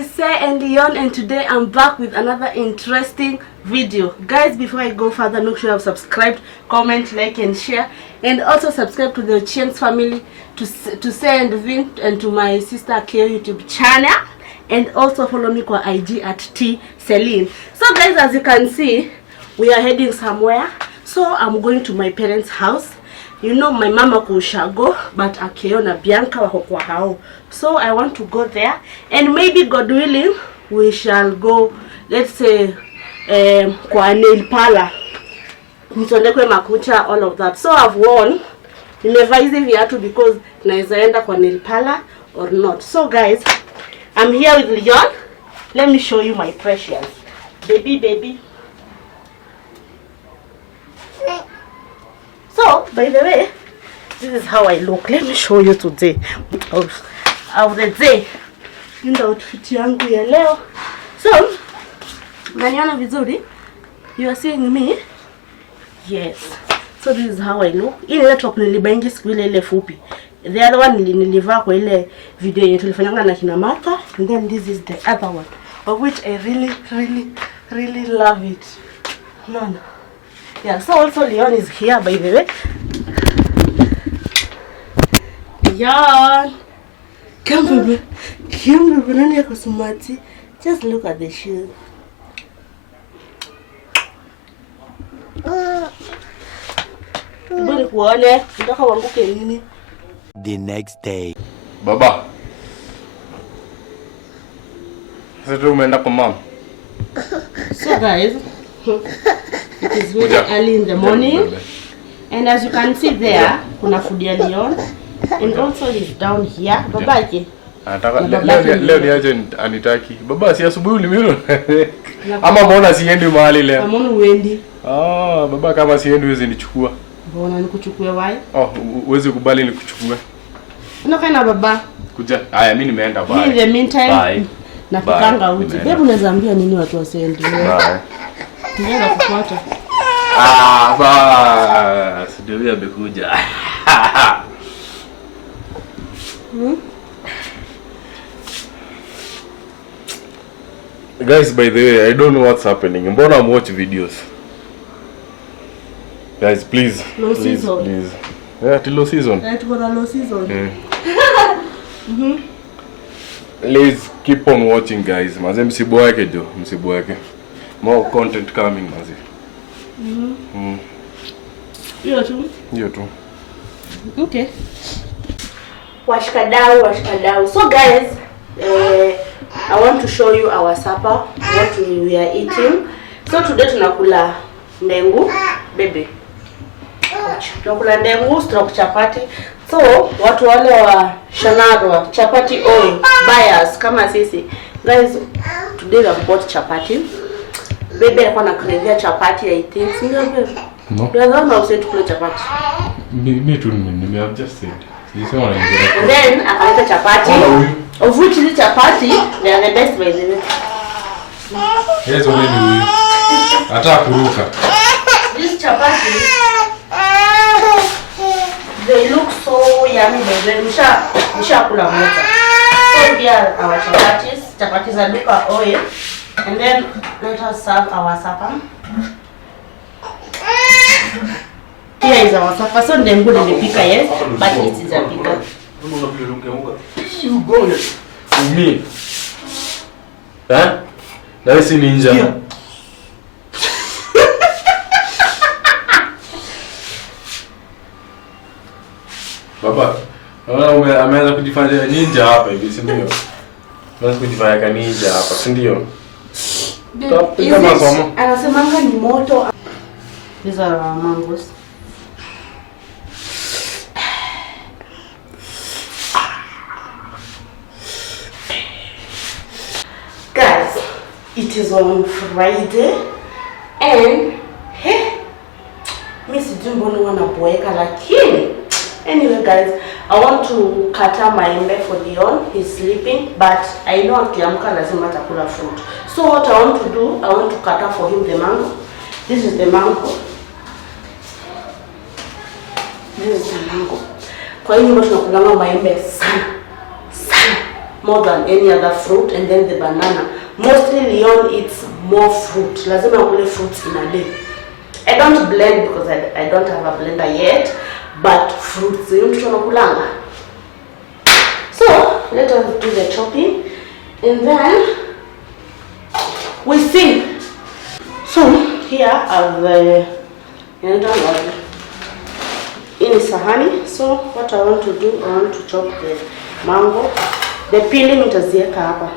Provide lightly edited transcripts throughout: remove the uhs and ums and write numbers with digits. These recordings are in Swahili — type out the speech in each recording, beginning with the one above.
is Say and Leon, and today I'm back with another interesting video. Guys, before I go further, make sure you have subscribed, comment, like and share, and also subscribe to the OCHIENG'S family, to Say and Vin, and to my sister K YouTube channel, and also follow me on IG at @Celine. So guys, as you can see, we are heading somewhere. So I'm going to my parents' house. You know, my mama kushago, but Akeo na Bianca wako kwa hao. So I want to go there, and maybe God willing, we shall go, let's say, kwa nail parlor. Mtondekwe makucha, all of that. So I've worn, nimevaizi viatu because naeza enda kwa nail parlor or not. So guys, I'm here with Leon. Let me show you my precious. Baby. So, by the way, this is how I look. Let me show you today. Of the day. In the outfit yangu ya leo. So, naniona vizuri? You are seeing me? Yes. So this is how I look. Ile top nilibaingi siku ile fupi. The other one nilivaa kwa ile video yenye tulifanyanga na kina Martha, and then this is the other one, of which I really love it. No. Yeah, so also Leon is here, by the way. Leon! Come baby, nani yako sumati? Just look at the shoes. Mbona kuone, nataka uanguke nini? The next day. Baba. Sasa umeenda kwa mama. So guys, it is very early in the morning, and as you can see there, kuna food ya Leon, and also he's down here. Babake. Anataka leo niaje anitaki. Baba si asubuhi ulimiro. Ama mbona siendi mahali leo? Mbona uendi? Baba kama siendi uweze nichukua. Mbona nikuchukue wapi? Uweze kubali nikuchukue. Unakaina baba? Kuja. Haya mimi nimeenda bye. In the meantime, nafikanga uje. Hebu unazaambia nini watu wasiendi? Ndio kufuata. Bas, ndio amekuja. Guys, by the way, I don't know what's happening. Mbona I'm watch videos? Guys, please. Low season. Yeah, till low season. Right, for the low season. Please keep on watching, guys. Maze msiboeke jo, msiboeke. More content coming, maze. Hiyo tu. Okay. Washikadau. So guys, I want to show you our supper, what we are eating. So today tunakula ndengu, baby. Tunakula ndengu stroke chapati. So watu wale wa Shanarwa, chapati oil buyers kama sisi. Guys, today we have bought chapati. Baby alikuwa anakrevia chapati, I think. Sio baby? No. You are not now said to play chapati. Me too, me have just said. And then akaleta chapati. Of which the chapati, they are the best by the way. Yes, only huyu. Hata kuruka. This chapati, they look so yummy, baby. Nisha kula moja. So here are our chapatis. Chapatis are duka oil. And then let us serve our supper. Here is our supper. So ndengu nimepika, yes, but it is a pika. You go for me. That's ninja. Yeah. Baba, ameanza kujifanya ninja hapa hivi, si ndio? Ameanza kujifanya kama ninja hapa, si ndio? Anasemanga ni moto. These are our mangoes. Guys, it is on Friday, and Miss Jumbo wana boeka lakini. Anyway guys, I want to kata maembe for Leon. He's sleeping, but I know akiamka lazima atakula fruit. So what I want to do, I want to kata for him the mango. This is the mango. Kwa hiyo tunakulanga maembe sana. more than any other fruit, and then the banana. Mostly Leon eats more fruit. Lazima akule fruits in a day. I don't blend because I don't have a blender yet, but fruits mtoto anakulanga. So let us do the chopping, and then we see. So here are the in sahani. So what I want to do, I want to chop the mango. The peeling nitaziweka hapa.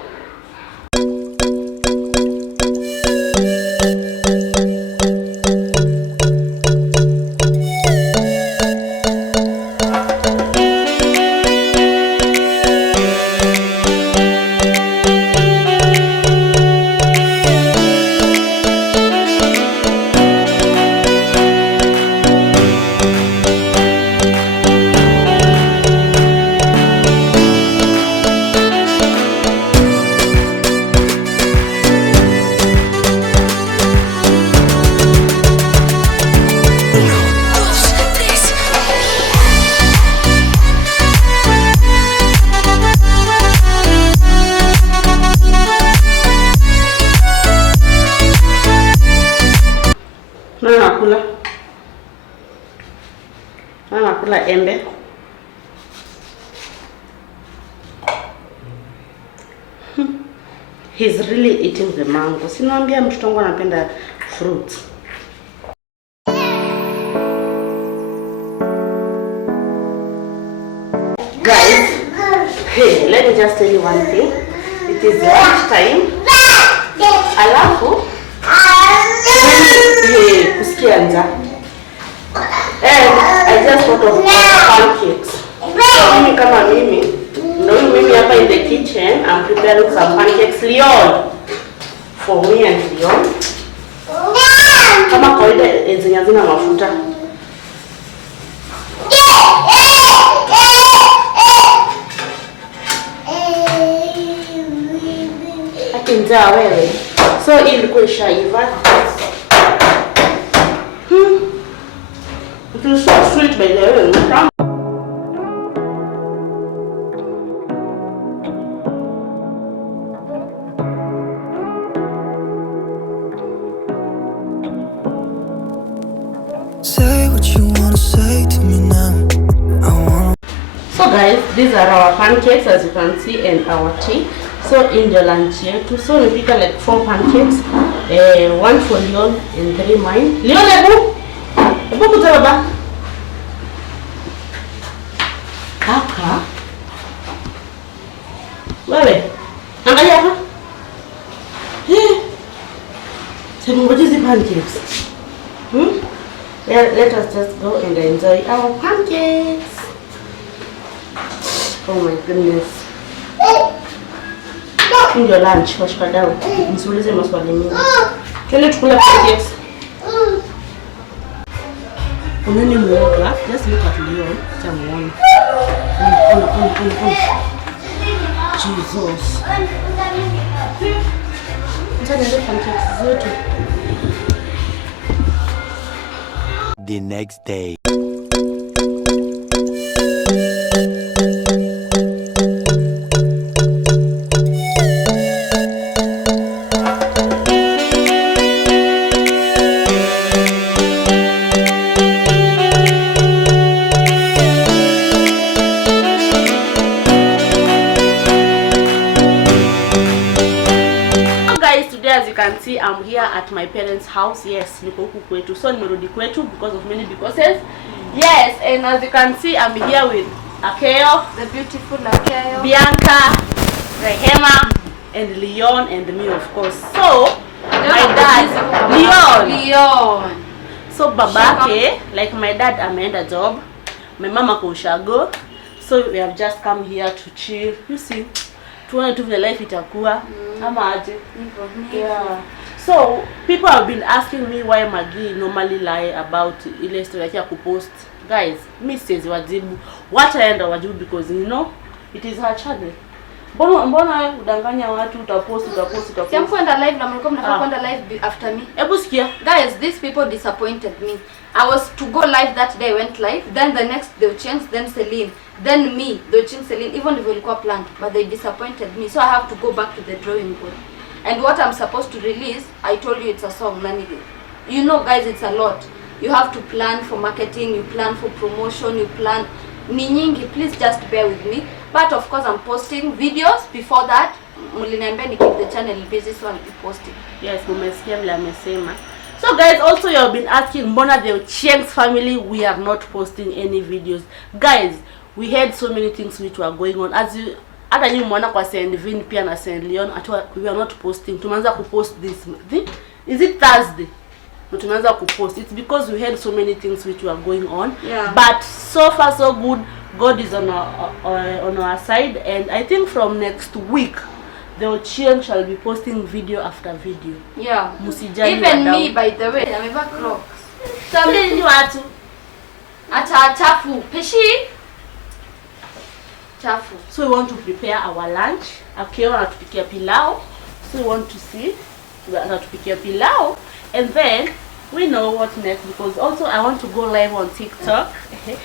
Nakula embe. He's really eating the mango. Sinaambia mtoto wangu anapenda fruits. Guys, hey, let me just tell you one thing. It is lunch time. Alafu kusikia njaa. And I just thought of pancakes. So mimi kama mimi, mimi hapa in the kitchen, I'm preparing some pancakes. Leon, for me and Leon. Kama kawaida zenye hazina mafuta. Akinjaa wewe. So hii ilikuwa ishaiva. It is so sweet by the way. Say what you wanna say to me now. So guys, these are our pancakes as you can see, and our tea. So in the lunch yetu, so we pick like 4 pancakes, 1 for Leon and 3 mine. Leon, ebu kuja baba. Kaka. Wewe. Angalia hapa. Sema ngoja hizi pancakes. Let us just go and enjoy our pancakes. Oh my goodness. In your lunch, washikadau. Msiulize maswali mingi. Twende tukula pancakes. Unani muoga? Just look at Leon. Tamuona. Jesus. Ndio pancakes zetu. The next day. As you can see, I'm here at my parents' house. Yes, niko huku kwetu. So nimerudi kwetu because of many causes. Yes, and as you can see, I'm here with Akeo, the beautiful Akeo, Bianca, Rehema, and Leon, and me of course. So my dad, Leon. So babake, like my dad ameenda job, my mama ko ushago. So we have just come here to chill. You see, tuone tu vile life itakuwa ama aje. Yeah. So people have been asking me why Maggie normally lie about ile story yake ya kupost. Guys, me says wajibu. What I end wajibu because you know it is her channel. Mbona wewe kudanganya watu utapost. Siam kwenda live na mlikuwa mnafaa kwenda live after me. Hebu sikia. Guys, these people disappointed me. I was to go live that day, went live. Then the next they changed, then Celine, then me. They changed Celine, even if ilikuwa planned, but they disappointed me. So I have to go back to the drawing board. And what I'm supposed to release, I told you it's a song. You know, guys, it's a lot. You have to plan for marketing, you plan for promotion, you plan ni nyingi. Please just bear with me. But of course I'm posting videos. Before that, muliniambia ni keep the channel busy, so I'll be posting. Yes, mumesikia vile amesema. So guys, also you have been asking mbona the Ochieng's family we are not posting any videos. Guys, we had so many things which were going on. As you hata nyinyi mwana kwa Saint Vin pia na Saint Leon we are not posting. Tumeanza kupost this. Is it Thursday? Tumeanza kupost. It's because we had so many things which were going on. Yeah. But so far so good. God is on our side, and I think from next week the Ochieng shall be posting video after video. Yeah. Musijali even me, by the way, ameva Crocs. Sameni watu Acha chafu. Peshi. Chafu. So we want to prepare our lunch. Akiwa anatupikia pilau. So we want to see anatupikia pilau, and then we know what next, because also I want to go live on TikTok.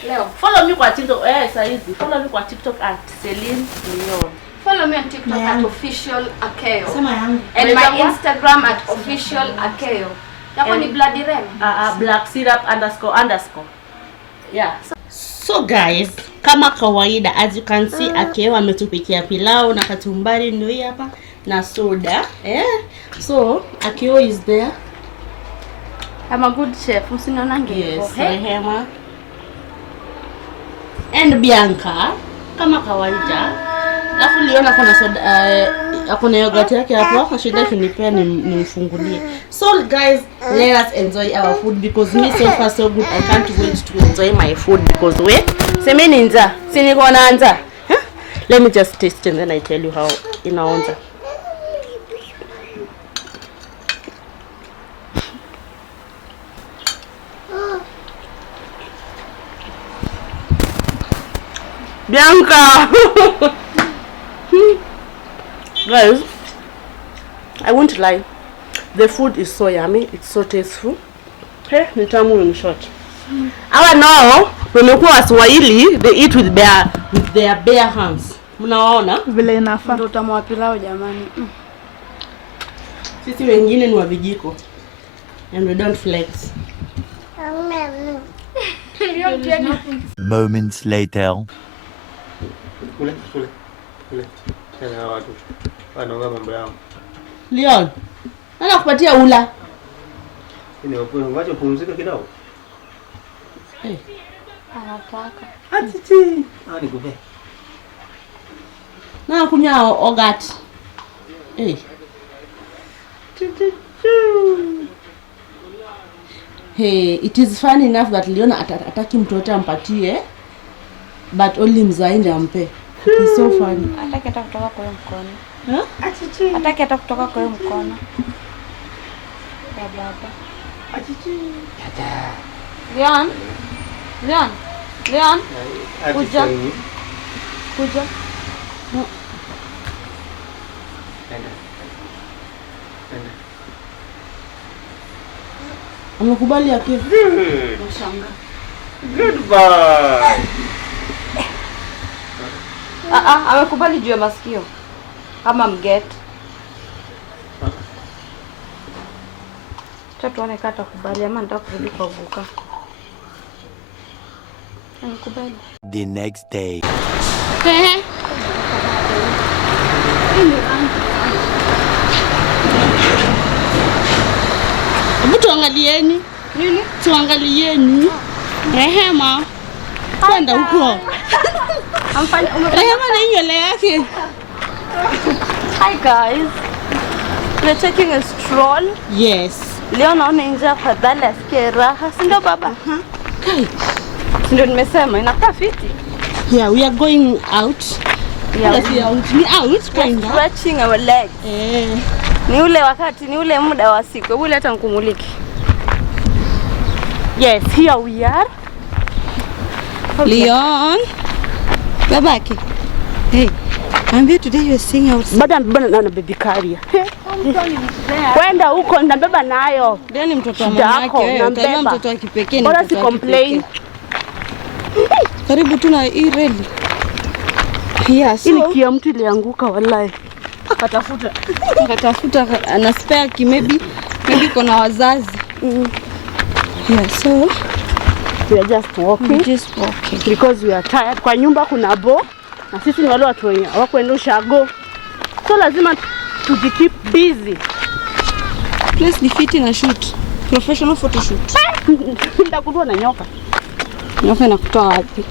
Leo. Follow me kwa TikTok. Saizi. Follow me kwa TikTok at Celine Leon. Follow me on TikTok at official Akeo. Sema yangu. And my Instagram at official Akeo. Yako ni bloody rem. Black syrup __. Yeah. So guys, kama kawaida, as you can see, Akeo ametupikia pilau na kachumbari ndio hii hapa na soda. So Akeo is there. I'm a good chef. Usinionange. Yes, Rehema. And Bianca, kama kawaida. Alafu Liona kuna soda, kuna yogurt yake hapo, ashida kunipea nimfungulie. So guys, let us enjoy our food, because me so far so good. I can't wait to enjoy my food, because semeni nza, siniko na nza. Let me just taste and then I tell you how inaonja. Bianca! Guys, I won't lie. The food is so yummy. It's so tasteful. Ni tamu in short. Hawa nao, wamekuwa Waswahili, they eat with their bare hands. Mnaona? Vile inafaa. Ndio tamu wa pilau jamani. Sisi wengine ni wa vijiko. And we don't flex. Moments later. Kule. Tena watu wanaongea mambo yao. Leon, nani kupatia ula? Ngoja pumzika kidogo. Anataka. Atiti. Nikupe. Na kunya ogat. Hey, it is funny enough that Leon ataki mtoto ampatie, but only mzai ndiye ampe. It's so funny. Ataki hata kutoka kwa mkono. Ataki hata kutoka kwa mkono. Ya baba. Leon. Kuja. Amekubali Akeo. Mshanga. Goodbye. Amekubali juu ya masikio. Kama mget. Tuone kata kubali ama nataka kurudi kwa vuka. Amekubali. The next day. Hebu tuangalieni. Nini? Tuangalieni. Rehema. Kwenda huko. Rehema na nywele yake. Hi guys. We're taking a stroll. Yes. Leo naona nje afadhali asikie raha. Si ndio baba? Kai. Ndio nimesema inakaa fiti. Yeah, we are going out. Yeah. Out kind of. Stretching our legs. Ni ule muda wa siku. Ule hata nkumuliki. Yes, here we are. Leon. Babake. Hey. Ambia today you are seeing outside. Bado mbona na baby carrier. Kwenda huko nabeba nayo. Ndiye mtoto wa mamake wewe, kama mtoto wa kipekee ni mtoto wa kipekee. Karibu tu na hii reli. Yeah, so ili kia mtu ilianguka wallahi. Akatafuta ana spare ki maybe kuna wazazi. Yeah, so we are just walking. Because we are tired. Kwa nyumba kuna bo na sisi ni wale watu wenye hawakwenda ushago. So lazima tujikeep busy. Please defeat na shoot. Professional photo shoot. Nitakudua na nyoka. Nyoka inakutoa wapi?